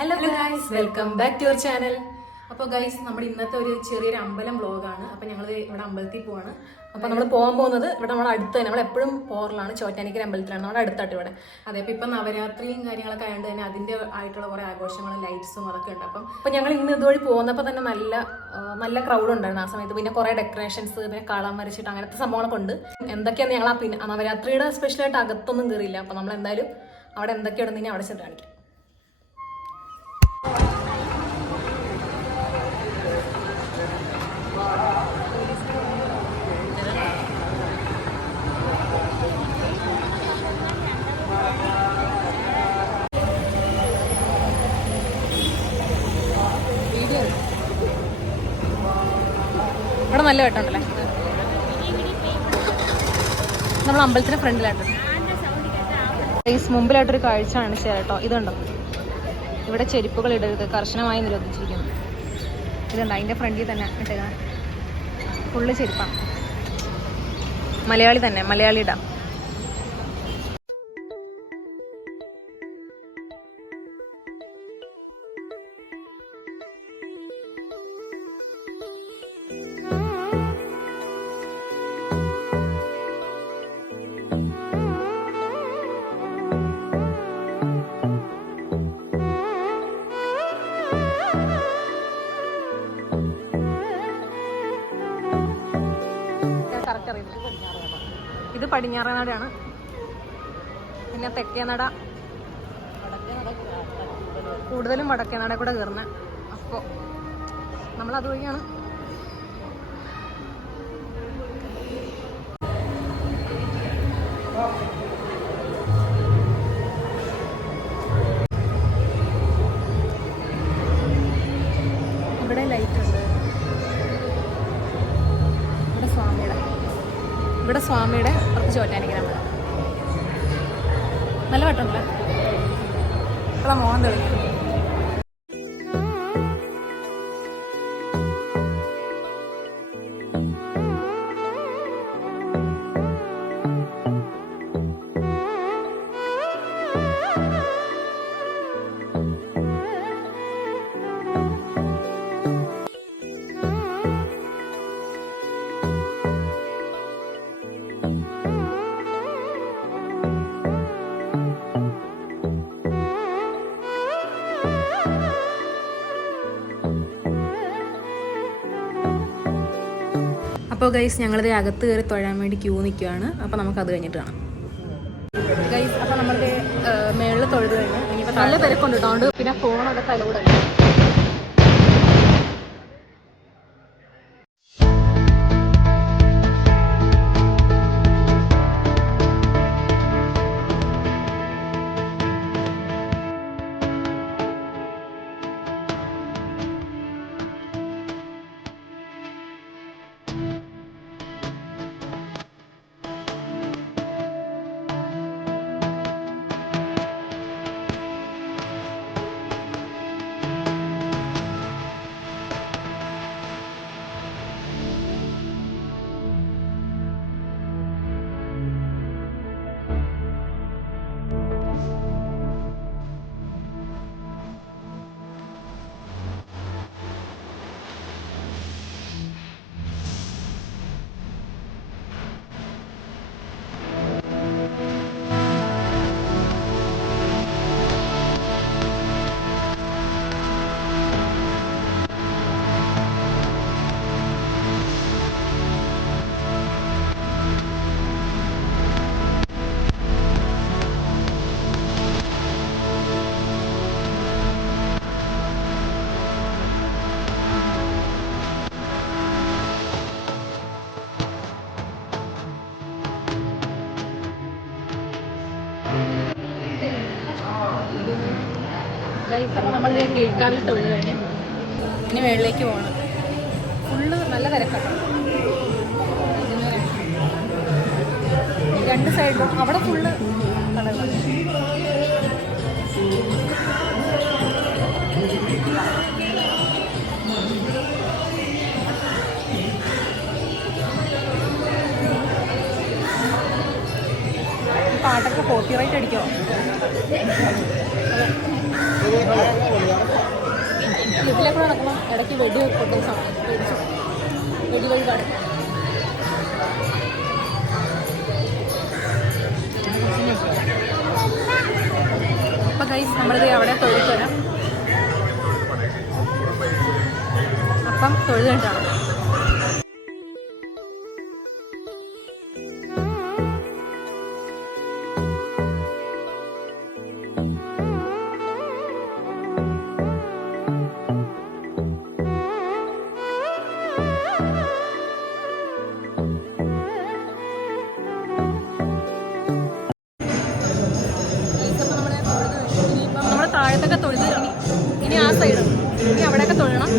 Hello guys, welcome back to your channel. അപ്പോൾ guys, നമ്മുടെ ഇന്നത്തെ ഒരു ചെറിയൊരു അമ്പലം വ്ളോഗാണ്. അപ്പോൾ ഞങ്ങൾ ഇവിടെ അമ്പലത്തിൽ പോവാണ്. അപ്പോൾ നമ്മൾ പോകാൻ പോകുന്നത് ഇവിടെ നമ്മുടെ അടുത്ത് തന്നെ, നമ്മൾ എപ്പോഴും പോറലാണ്, ചോറ്റാനിക്കര അമ്പലത്തിലാണ്, നമ്മുടെ അടുത്തായിട്ട് ഇവിടെ. അതെ, അപ്പോൾ ഇപ്പം നവരാത്രിയും കാര്യങ്ങളൊക്കെ ആയതുകൊണ്ട് തന്നെ അതിൻ്റെ ആയിട്ടുള്ള കുറേ ആഘോഷങ്ങളും ലൈറ്റ്സും അതൊക്കെ ഉണ്ട്. അപ്പോൾ ഞങ്ങൾ ഇന്ന് ഇതുവഴി പോകുന്നപ്പോൾ തന്നെ നല്ല ക്രൗഡ് ഉണ്ടായിരുന്നു ആ സമയത്ത്. പിന്നെ കുറേ ഡെക്കറേഷൻസ്, പിന്നെ കളം വരച്ചിട്ട് അങ്ങനത്തെ സംഭവങ്ങളൊക്കെ ഉണ്ട്. എന്തൊക്കെയാണ് ഞങ്ങൾ പിന്നെ നവരാത്രിയുടെ സ്പെഷ്യലായിട്ട് അകത്തൊന്നും കയറിയില്ല. അപ്പോൾ നമ്മൾ എന്തായാലും അവിടെ എന്തൊക്കെയാണെന്ന് അവിടെ ചെന്ന് കാണിക്കാം. ഇവിടെ നല്ല വെട്ടമുണ്ടല്ലേ. നമ്മൾ അമ്പലത്തിന്റെ ഫ്രണ്ടിലായിട്ട് മുമ്പിലായിട്ടൊരു കാഴ്ച കാണിച്ചു തരാം കേട്ടോ. ഇതുണ്ടോ, ഇവിടെ ചെരുപ്പുകൾ ഇടരുത്, കർശനമായി നിരോധിച്ചിരിക്കുന്നു. ഇതുണ്ട്, അതിൻ്റെ ഫ്രണ്ടിൽ തന്നെ ഇട്ടേക്കണം. ഫുള്ള് ചെരുപ്പാണ്. മലയാളി തന്നെ, മലയാളി ഇടാം. ഇത് പടിഞ്ഞാറനാടാണ്, പിന്നെ തെക്കേനട, കൂടുതലും വടക്കേനട കൂടെ കയറുന്നത്. അപ്പോൾ നമ്മളത് വഴിയാണ്. ഇവിടെ ലൈറ്റ് ഉണ്ട്. ഇവിടെ സ്വാമിയുടെ കുറച്ച് ചോറ്റാനിക്കര നല്ല വട്ടമുണ്ടല്ലേ. ഇവിടെ മോഹൻ തെളിഞ്ഞു. അപ്പോൾ ഗൈസ്, ഞങ്ങളിത് അകത്ത് കയറി തൊഴാൻ വേണ്ടി ക്യൂ നിൽക്കുകയാണ്. അപ്പോൾ നമുക്കത് കഴിഞ്ഞിട്ട് കാണാം ഗൈസ്. അപ്പോൾ നമ്മളുടെ മേളിൽ തൊഴുത് കഴിഞ്ഞു. ഇനിയിപ്പോൾ നല്ല തിരക്കുണ്ട് കേട്ടോ, അതുകൊണ്ട് പിന്നെ ഫോണൊക്കെ തലകൂടെ. നമ്മൾ കീഴ്ക്കാവിൽ തൊഴിൽ കഴിഞ്ഞ് ഇനി മേളിലേക്ക് പോകണം. ഫുള്ള് നല്ല തിരക്കാട്ടോ. രണ്ട് സൈഡിലും അവിടെ ഫുള്ള് കടകൾ. പാട്ടൊക്കെ കോപ്പിറൈറ്റ് അടിക്കുമോ? ഇതിലെ കൂടെ നടക്കുമ്പോൾ ഇടയ്ക്ക് വെടി പൊട്ടുന്ന സമയം വെടി വഴിപാട്. അപ്പോൾ ഗൈസ് നമ്മളിത് അവിടെ തൊഴുത് വരാം. അപ്പം തൊഴുത് കണ്ടാണ്. താഴത്തൊക്കെ തൊഴുത് ഇനി ആ സൈഡ് ഇനി അവിടെയൊക്കെ തൊഴണം.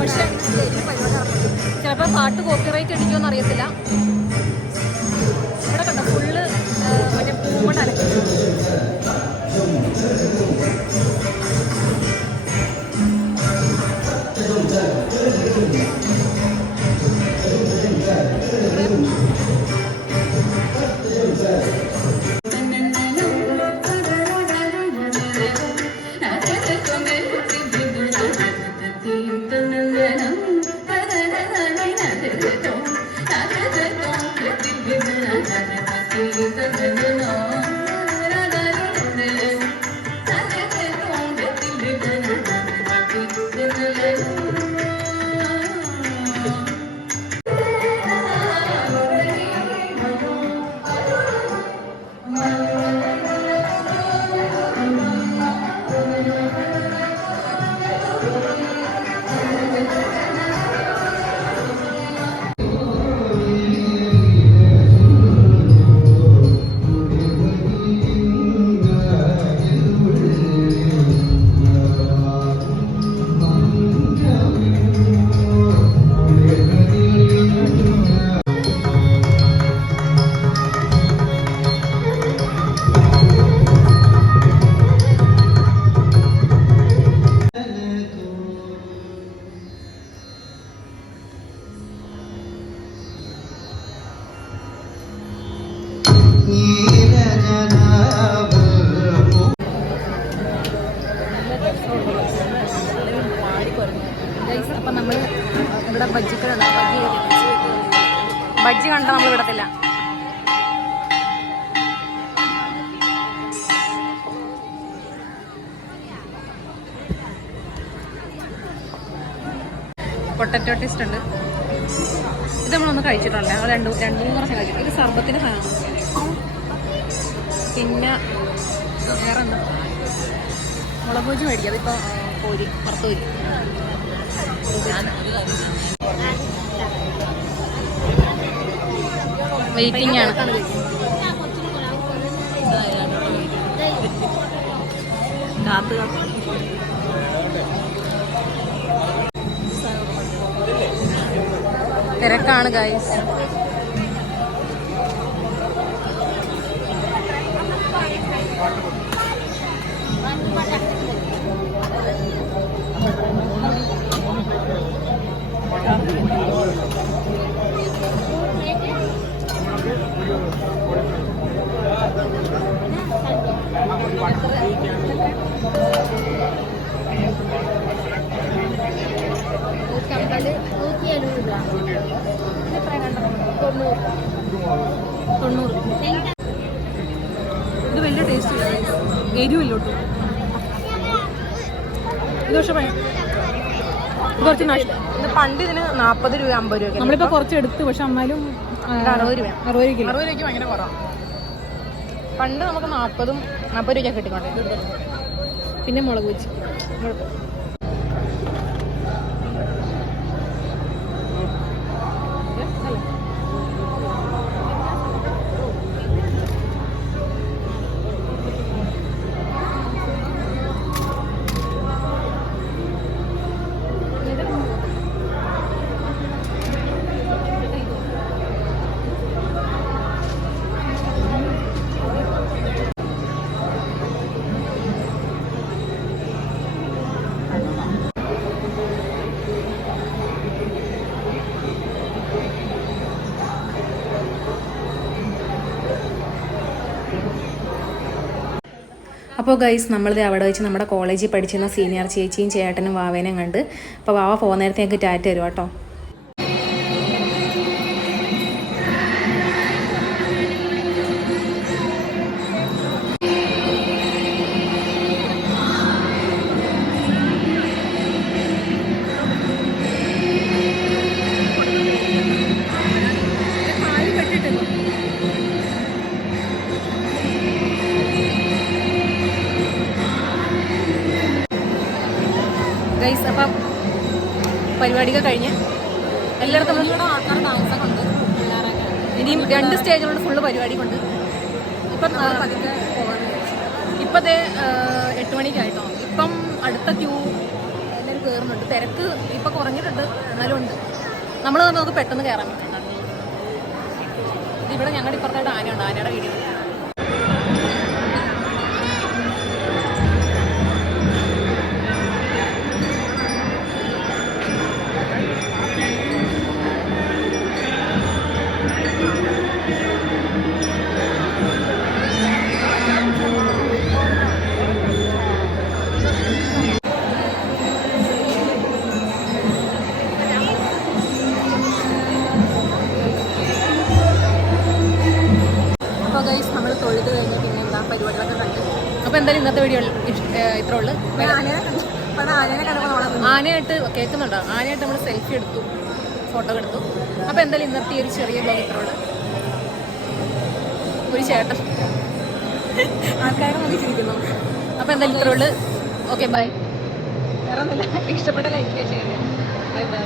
പക്ഷേ ചിലപ്പോൾ പാട്ട് കോപ്പിറൈറ്റ് അടിക്കുമെന്ന് അറിയത്തില്ല. ഇവിടെ കണ്ടോ ഫുള്ള് മറ്റേ പൂമൺ അലക്കി. അപ്പം നമ്മൾ ഇവിടെ ബജ്ജിക്കട ബജ്ജി കണ്ട നമ്മൾ വിടത്തില്ല. പൊട്ടറ്റോ ടേസ്റ്റ് ഉണ്ട്. ഇത് നമ്മളൊന്ന് കഴിച്ചിട്ടുണ്ട്. അത് രണ്ട് മൂന്ന് പ്രാവശ്യം കഴിച്ചിട്ടുണ്ട്. ഇത് സർബത്തിൻ്റെ സാധനമാണ്. പിന്നെ വേറെ എന്താ മുളക് ബജി മേടിക്കുക. അതിപ്പോൾ കോരി പുറത്ത് കോരി വെയിറ്റിംഗ് ആണ്. തിരക്കാണ് ഗൈസ്. ഇത് വലിയ ടേസ്റ്റ് ഇല്ല, എരിവില്ലോട്ടു. ഇത് പക്ഷേ കുറച്ച് നഷ്ടം. പണ്ട് ഇതിന് 40 രൂപ 50 രൂപ. നമ്മളിപ്പോൾ കുറച്ച് എടുത്തു, പക്ഷെ എന്നാലും 60 രൂപ 60 രൂപയ്ക്ക് ഭയങ്കര കുറവാണ്. പണ്ട് നമുക്ക് 40 രൂപയ്ക്ക് കിട്ടിക്കൊണ്ടേ. പിന്നെ മുളക് വെച്ച് അപ്പോൾ ഗൈസ് നമ്മളിത് അവിടെ വെച്ച് നമ്മുടെ കോളേജിൽ പഠിച്ചിരുന്ന സീനിയർ ചേച്ചിയും ചേട്ടനും വാവേനെയും കണ്ട്. അപ്പോൾ വാവ പോകുന്ന നേരത്തെ ഞങ്ങൾക്ക് ടാറ്റ തരും കേട്ടോ. ഗൈസ് അപ്പം പരിപാടിയൊക്കെ കഴിഞ്ഞ് എല്ലായിടത്തും ആൾക്കാർ താമസമുണ്ട്. ഇനിയും 2 സ്റ്റേജുകളുടെ ഫുള്ള് പരിപാടി കൊണ്ട് ഇപ്പം പതുക്കെ ഇപ്പത്തെ 8 മണിക്കായിട്ടോ. ഇപ്പം അടുത്ത ക്യൂ എല്ലാവരും കയറുന്നുണ്ട്. തിരക്ക് ഇപ്പം കുറഞ്ഞിട്ടുണ്ട്, എന്നാലും ഉണ്ട്. നമ്മൾ നമുക്ക് പെട്ടെന്ന് കയറാൻ പറ്റുന്നുണ്ട്. ഇവിടെ ഞങ്ങളുടെ ഇപ്പുറത്തായിട്ട് ആനയുണ്ട്, ആനയുടെ വീഡിയോ. നമ്മൾ തൊഴുത് കഴിഞ്ഞാൽ പിന്നെ എന്താ പരിപാടികളൊക്കെ കണ്ടു. അപ്പോൾ എന്തായാലും ഇന്നത്തെ വീഡിയോ ഇത്ര ഉള്ളു. ആനയായിട്ട് കേൾക്കുന്നുണ്ടോ? ആനയായിട്ട് നമ്മൾ സെൽഫി എടുത്തു, ഫോട്ടോ എടുത്തു. അപ്പോൾ എന്തായാലും ഇന്നത്തെ ഈ ഒരു ചെറിയ ബ്ലോഗ് ഇത്ര ഉള്ളു. ഒരു ചേട്ടൻ ആൾക്കാരെ നോക്കിച്ചിരിക്കുന്നു. അപ്പോൾ എന്തായാലും ഇത്ര ഉള്ളു. Okay, bye. വേറെ ഒന്നുമില്ല. ഇഷ്ടപ്പെട്ട ലൈക്ക് ചെയ്യാൻ. Bye by.